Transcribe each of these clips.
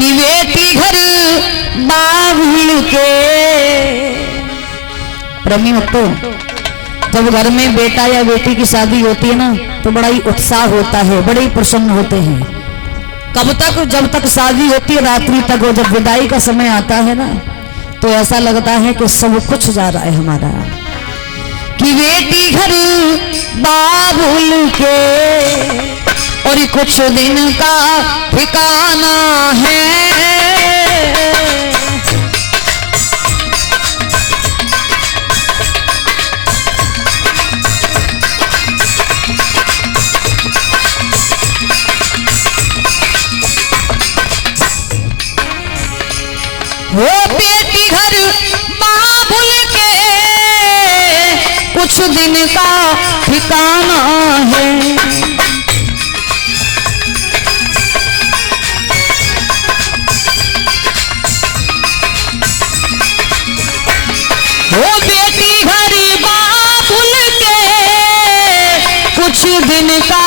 कि बेटी घर बाबुल के। प्रेमी भक्तों, जब घर में बेटा या बेटी की शादी होती है ना तो बड़ा ही उत्साह होता है, बड़े ही प्रसन्न होते हैं। कब तक? जब तक शादी होती है रात्रि तक, और जब विदाई का समय आता है ना तो ऐसा लगता है कि सब कुछ जा रहा है हमारा। कि बेटी घर बाबुल के और कुछ दिन का ठिकाना है। वो बेटी घर बाबुल के कुछ दिन का ठिकाना है। वो बेटी घर बाबुल के कुछ दिन का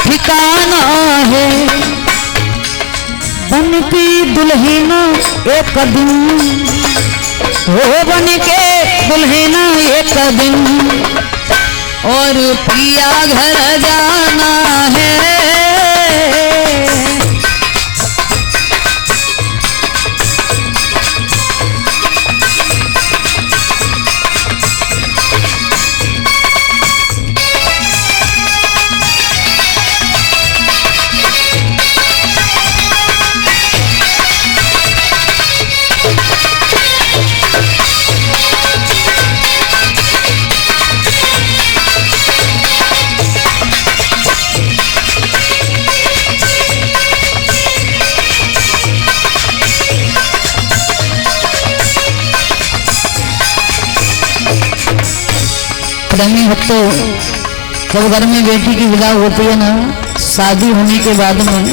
ठिकाना है। बन की दुल्हन एक दिन, हो बन के दुल्हन एक दिन, और पिया घर जाना है। प्रेमी भक्तों, जब घर में बेटी की विदा होती है ना, शादी होने के बाद में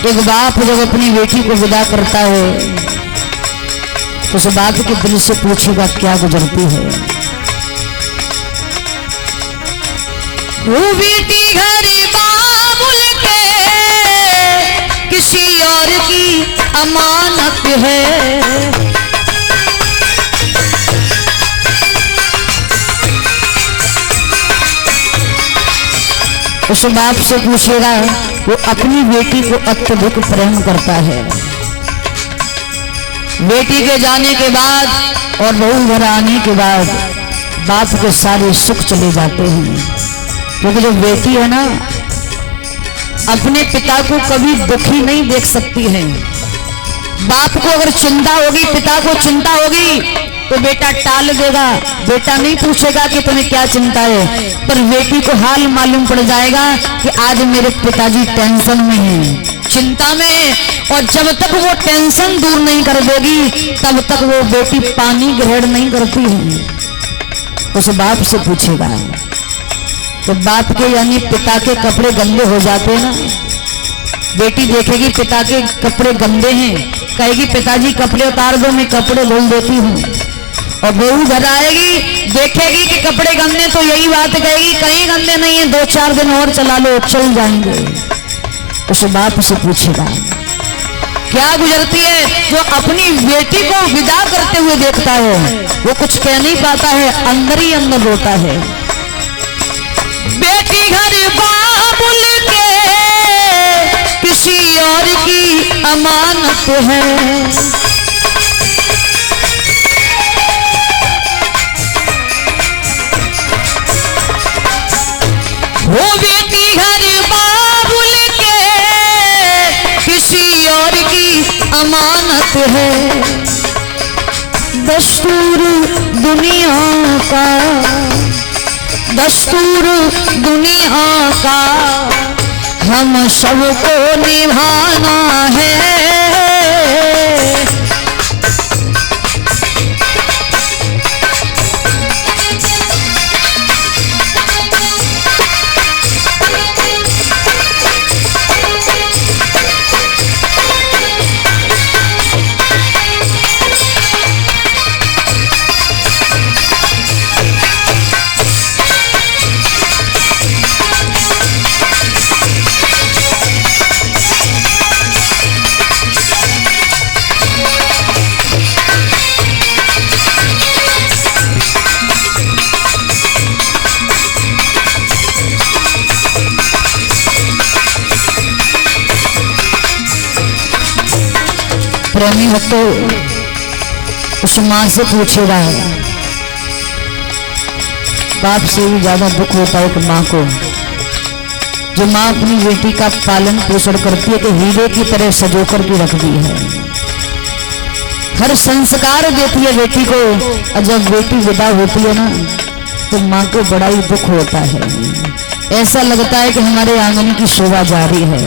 एक बाप जब अपनी बेटी को विदा करता है तो उस बाप के दिल से पूछेगा क्या गुजरती है। वो बेटी घर बाबुल के किसी और की अमानत है। उस बाप से पूछेगा, वो अपनी बेटी को अत्यधिक प्रेम करता है। बेटी के जाने के बाद और बहू घर आने के बाद बाप के सारे सुख चले जाते हैं, क्योंकि जो बेटी है ना अपने पिता को कभी दुखी नहीं देख सकती है। बाप को अगर चिंता होगी, पिता को चिंता होगी तो बेटा टाल देगा, बेटा नहीं पूछेगा कि तुम्हें क्या चिंता है, पर बेटी को हाल मालूम पड़ जाएगा कि आज मेरे पिताजी टेंशन में हैं, चिंता में। और जब तक वो टेंशन दूर नहीं कर देगी तब तक वो बेटी पानी ग्रहण नहीं करती है। उस बाप से पूछेगा तो बाप के यानी पिता के कपड़े गंदे हो जाते हैं ना, बेटी देखेगी पिता के कपड़े गंदे हैं, कहेगी पिताजी कपड़े उतार दो, मैं कपड़े धुल देती हूँ। और बहू घर आएगी, देखेगी कि कपड़े गंदे, तो यही बात कहेगी कहीं गंदे नहीं है, 2-4 दिन और चला लो, चल जाएंगे। उस बाप से पूछेगा क्या गुजरती है। जो अपनी बेटी को विदा करते हुए देखता है वो कुछ कह नहीं पाता है, अंदर ही अंदर रोता है। बेटी घर बाबुल के किसी और की अमानत है। वो बेटी घर बाबुल के किसी और की अमानत है। दस्तूर दुनिया का, दस्तूर दुनिया का हम सबको निभाना है। प्रेमी हो तो उस माँ से पूछेगा, बाप से भी ज्यादा दुख होता है एक माँ को, जो माँ अपनी बेटी का पालन पोषण करती है, कि हीरे की तरह सजो कर के रख दी है, हर संस्कार देती है बेटी को। और जब बेटी विदा होती है ना तो माँ को बड़ा ही दुख होता है, ऐसा लगता है कि हमारे आंगन की शोभा जारी है।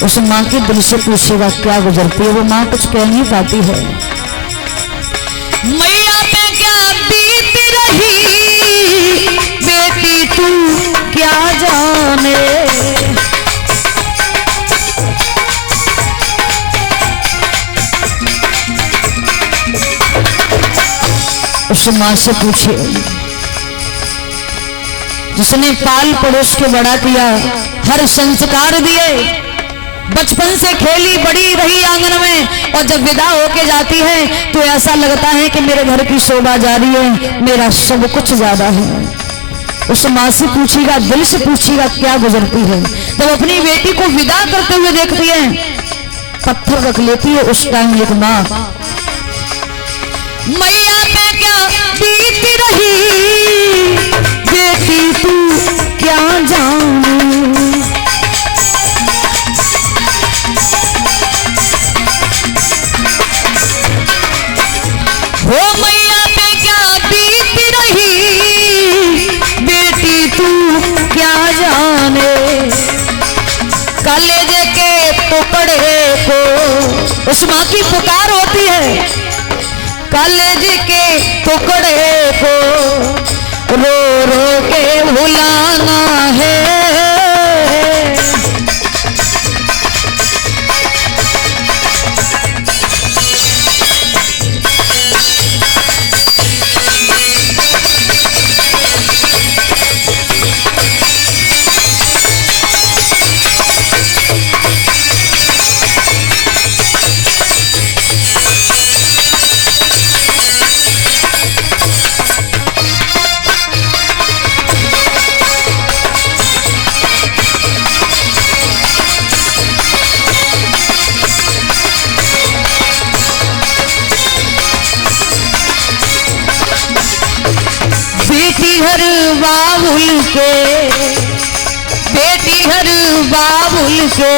उस माँ के दिल से पूछेगा क्या गुजरती है, वो माँ कुछ कह नहीं पाती है। मैया पे क्या बीत रही बेटी तू क्या जाने, उस माँ से पूछे जिसने पाल पड़ोस के बड़ा किया, हर संस्कार दिए, बचपन से खेली बड़ी रही आंगन में, और जब विदा होके जाती है तो ऐसा लगता है कि मेरे घर की शोभा जारी है, मेरा सब कुछ ज्यादा है। उस माँ से पूछेगा, दिल से पूछेगा क्या गुजरती है। जब अपनी बेटी को विदा करते हुए देखती है, पत्थर रख लेती है उस टाइम एक माँ। मैया पे क्या बीत रही बेटी तू क्या जाने, हो मैया पे क्या बीत रही बेटी तू क्या जाने, कलेजे के टुकड़े को, उस माँ की पुकार होती है, कलेजे के टुकड़े को रो रो के भुलाना है, हर बाबुल के, बेटी हर बाबुल के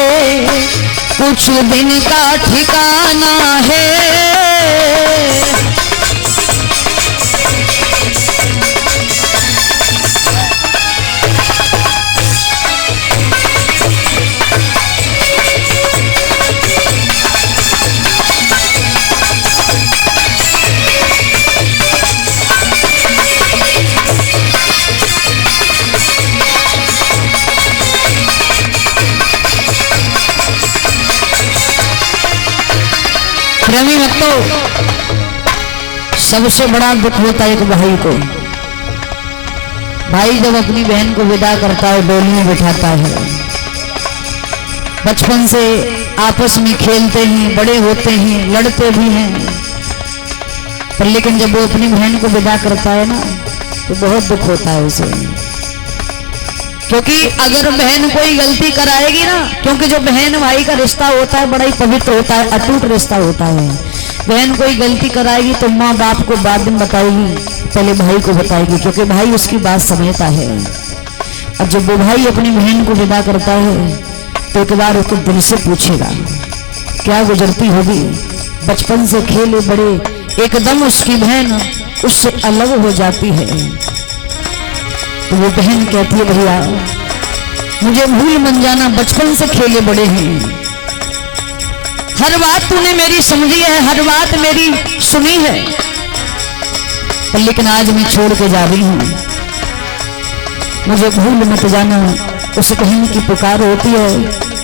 कुछ दिन का ठिकाना है, प्रेमी भक्तों, सबसे बड़ा दुख होता है एक भाई को। भाई जब अपनी बहन को विदा करता है, डोली में बिठाता है, बचपन से आपस में खेलते हैं, बड़े होते हैं, लड़ते भी हैं, पर लेकिन जब वो अपनी बहन को विदा करता है ना तो बहुत दुख होता है उसे, क्योंकि अगर बहन कोई गलती कराएगी ना, क्योंकि जो बहन भाई का रिश्ता होता है बड़ा ही पवित्र होता है, अटूट रिश्ता होता है। बहन कोई गलती कराएगी तो माँ बाप को बाद में बताएगी, पहले भाई को बताएगी, क्योंकि भाई उसकी बात समझता है। अब जब वो भाई अपनी बहन को विदा करता है तो एक बार उसको दिल से पूछेगा क्या गुजरती होगी, बचपन से खेले बड़े, एकदम उसकी बहन उससे अलग हो जाती है। तो वो बहन कहती है भैया मुझे भूल मन जाना, बचपन से खेले बड़े हैं, हर बात तूने मेरी समझी है, हर बात मेरी सुनी है, पर लेकिन आज मैं छोड़ के जा रही हूँ, मुझे भूल मत जाना। उस बहन की पुकार होती है,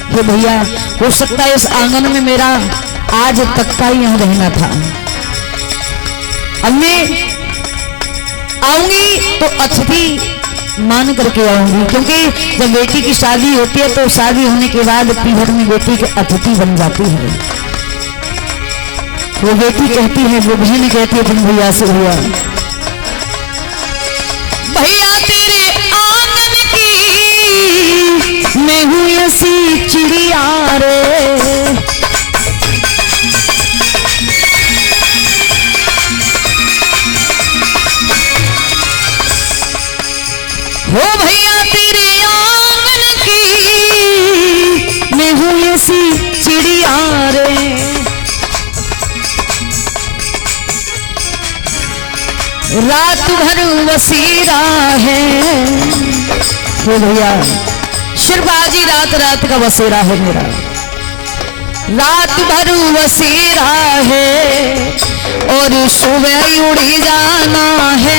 हे भैया हो सकता है इस आंगन में मेरा आज तक का ही यहाँ रहना था, अब मैं आऊंगी तो अतिथि मान करके आऊंगी, क्योंकि जब बेटी की शादी होती है तो शादी होने के बाद पीहर में बेटी के अतिथि बन जाती है। वो बेटी कहती है, वो बहन कहती है अपने भैया से, भैया भैया तेरे आंगन की मैं हूं ऐसी चिड़िया रे, चिड़िया रे। रात भर वसीरा है भैया, शिरबाजी रात रात का वसेरा है मेरा। रात भर वसेरा है और सुबह उड़ी जाना है।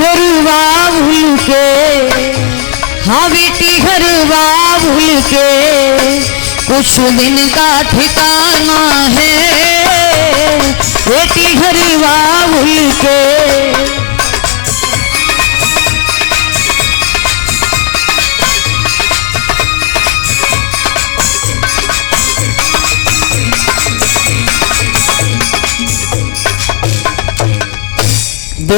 घर बाबुल के, हाँ बेटी घर बाबुल के कुछ दिन का ठिकाना है। बेटी घर बाबुल के